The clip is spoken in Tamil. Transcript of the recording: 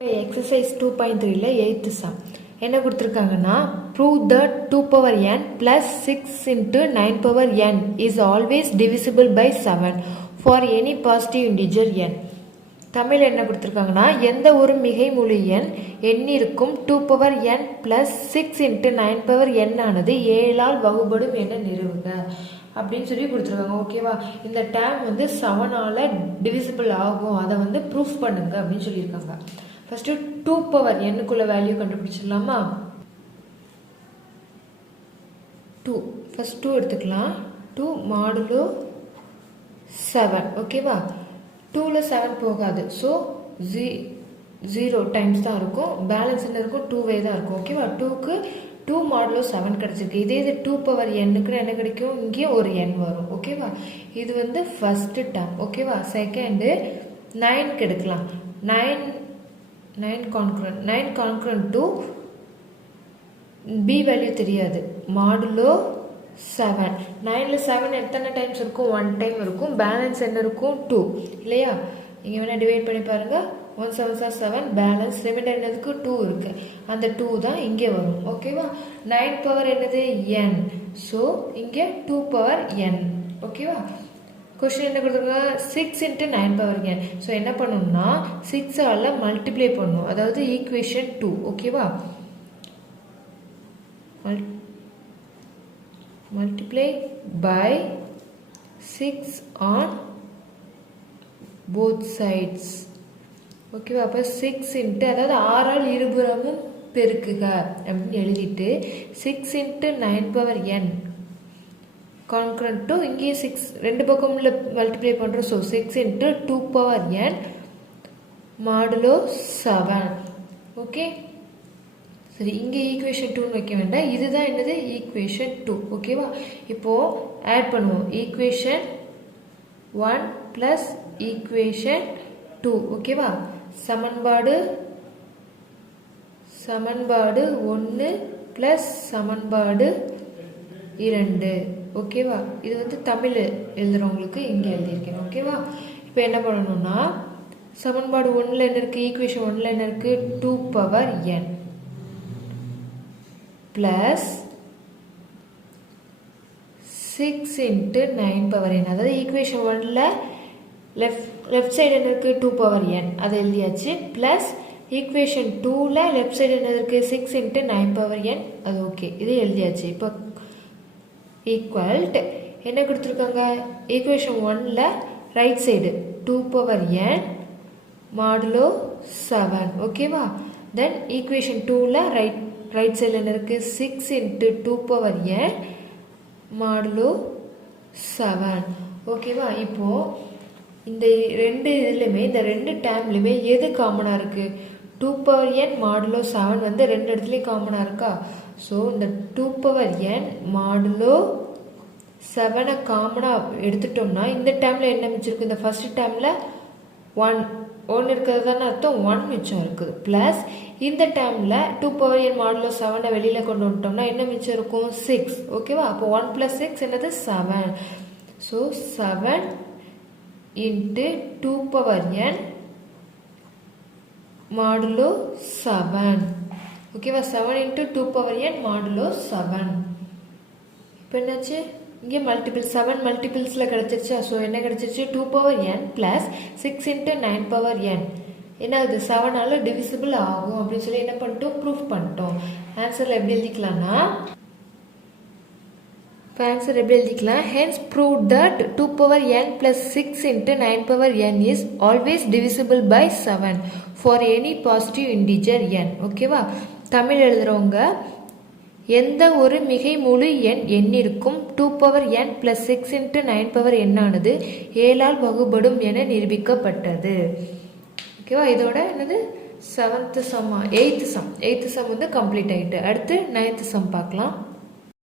எக்ஸசைஸ் 2.3ல 8th sum என்ன கொடுத்துருக்காங்கன்னா prove that 2 power n plus 6 into 9 power n is always divisible by 7 for any positive integer n. Tamil என்ன கொடுத்துருக்காங்கன்னா எந்த ஒரு மிகை முழு எண் எண்ணிற்கும் 2 power n plus 6 into 9 power n ஆனது 7ஆல் வகுபடும் என நிறுவுக அப்படின்னு சொல்லி கொடுத்துருக்காங்க. ஓகேவா, இந்த டேம் வந்து 7ஆல் டிவிசிபிள் ஆகும், அதை வந்து ப்ரூஃப் பண்ணுங்க அப்படின்னு சொல்லியிருக்காங்க. ஃபர்ஸ்ட் 2 பவர் என்னுக்குள்ள வேல்யூ கண்டுபிடிச்சிடலாமா? 2 ஃபர்ஸ்ட் 2 எடுத்துக்கலாம். 2 மாடுலோ 7. ஓகேவா, 2ல 7 போகாது, ஸோ 0 டைம்ஸ் தான் இருக்கும். பேலன்ஸ் என்ன இருக்கும்? 2வே தான் இருக்கும். ஓகேவா, 2க்கு 2 மாடுலோ 7 கிடைச்சிருக்கு. இதே இது 2 பவர் எண்ணுக்கு என்ன கிடைக்கும்? இங்கே ஒரு எண் வரும். ஓகேவா, இது வந்து ஃபர்ஸ்ட் டேம். ஓகேவா, செகண்டு 9க்கு எடுக்கலாம். 9 கான்கரண்ட் டு பி வேல்யூ தெரியாது, மாடுலோ 7. 9ல 7 எத்தனை டைம்ஸ் இருக்கும்? 1 டைம் இருக்கும். பேலன்ஸ் என்ன இருக்கும்? 2 இல்லையா? இங்கே வேணால் டிவைட் பண்ணி பாருங்க. 1 7 7, பேலன்ஸ் ரிமைண்டர் என்னதுக்கு? 2 இருக்கு. அந்த 2 தான் இங்கே வரும். ஓகேவா, 9 பவர் என்னது? n. ஸோ இங்கே 2 பவர் n. ஓகேவா, கொஸ்டின் என்ன கொடுத்துருக்காங்க? 6 into 9 power n. ஸோ என்ன பண்ணணும்னா 6ஆல் மல்டிப்ளை பண்ணணும், அதாவது ஈக்குவேஷன் 2. ஓகேவா, multiply by 6 on both sides. ஓகேவா, அப்போ 6 into, அதாவது 6ஆல் இருபுறமும் பெருக்குக அப்படின்னு எழுதிட்டு 6 into 9 power n concurrent to இங்கே 6 ரெண்டு பக்கமும் மல்டிப்ளை பண்ணுறோம். So 6 into 2 power n modulo 7. Okay, சரி, இங்கே ஈக்குவேஷன் 2 வைக்க வேண்டாம், இதுதான் என்னது? ஈக்குவேஷன் 2. ஓகேவா, இப்போது ஆட் பண்ணுவோம். Equation 1 plus equation 2. ஓகேவா, சமன்பாடு 1 ப்ளஸ் சமன்பாடு 2. ஓகேவா, இது வந்து தமிழ் எழுதுறவங்களுக்கு இங்கே எழுதியிருக்கேன். ஓகேவா, இப்போ என்ன பண்ணணும்னா சமன்பாடு 1ல் என்ன இருக்குது? ஈக்குவேஷன் 1ல் என்ன இருக்குது? 2 power n plus 6 into 9 power n. அதாவது ஈக்குவேஷன் 1ல் லெஃப்ட் சைடு என்ன இருக்குது? 2 பவர் n, அதை எழுதியாச்சு. ப்ளஸ் ஈக்குவேஷன் 2ல் லெஃப்ட் சைடு என்ன இருக்குது? 6 into 9 பவர் n, அது ஓகே, இது எழுதியாச்சு. இப்போ ஈக்குவல் என்ன கொடுத்துருக்காங்க? ஈக்குவேஷன் 1ல் right side 2 power n modulo 7. ஓகேவா, தென் ஈக்குவேஷன் 2ல் ரைட் சைடில் என்ன இருக்குது? 6 into 2 பவர் n மாடுலோ 7. ஓகேவா, இப்போது இந்த ரெண்டு இதுலையுமே, இந்த ரெண்டு டேம்லையுமே எது காமனாக இருக்குது? 2 பவர் n மாடுலோ 7 வந்து ரெண்டு இடத்துலையும் காமனாக இருக்கா? ஸோ இந்த 2 பவர் n மாடுலோ 7 காமனாக எடுத்துட்டோம்னா இந்த டேர்மில் என்ன மிச்சம்? இந்த ஃபர்ஸ்ட் டேர்மில் 1 இருக்கிறது தானே அர்த்தம், 1 மிச்சம் இருக்குது. ப்ளஸ் இந்த டேர்மில் 2 பவர் n மாடுலோ 7 வெளியில் கொண்டு வந்துட்டோம்னா என்ன மிச்சம் இருக்கும்? 6. ஓகேவா, அப்போ 1 + 6 என்னது? 7. So 7 into 2 power n modulo 7. ஓகேவா, 7 into 2 பவர் n மாடுலோ 7. இப்போ என்னாச்சு? இங்கே மல்டிபிள் 7 மல்டிபிள்ஸில் கிடச்சிருச்சா? ஸோ என்ன கிடச்சிருச்சு? 2 power n plus 6 into 9 power n என்ன ஆகுது? 7ஆல் டிவிசிபிள் ஆகும் அப்படின்னு சொல்லி என்ன பண்ணிட்டோம்? ப்ரூஃப் பண்ணிட்டோம். ஆன்சரில் எப்படி எழுதிக்கலாம்னா, இப்போ ஆன்சர் எப்படி எழுதிக்கலாம்? Hence prove that 2 power n plus 6 into 9 power n is always divisible by 7 for any positive integer n. ஓகேவா, தமிழ் எழுதுகிறவங்க எந்த ஒரு மிகை முழு எண் எண்ணிற்கும் 2 power n plus 6 into 9 power n ஆனது 7ஆல் வகுபடும் என நிரூபிக்கப்பட்டது. ஓகேவா, இதோட என்னது 7th சம் 8th சம் வந்து கம்ப்ளீட் ஆகிட்டு. அடுத்து 9th சம் பார்க்கலாம்.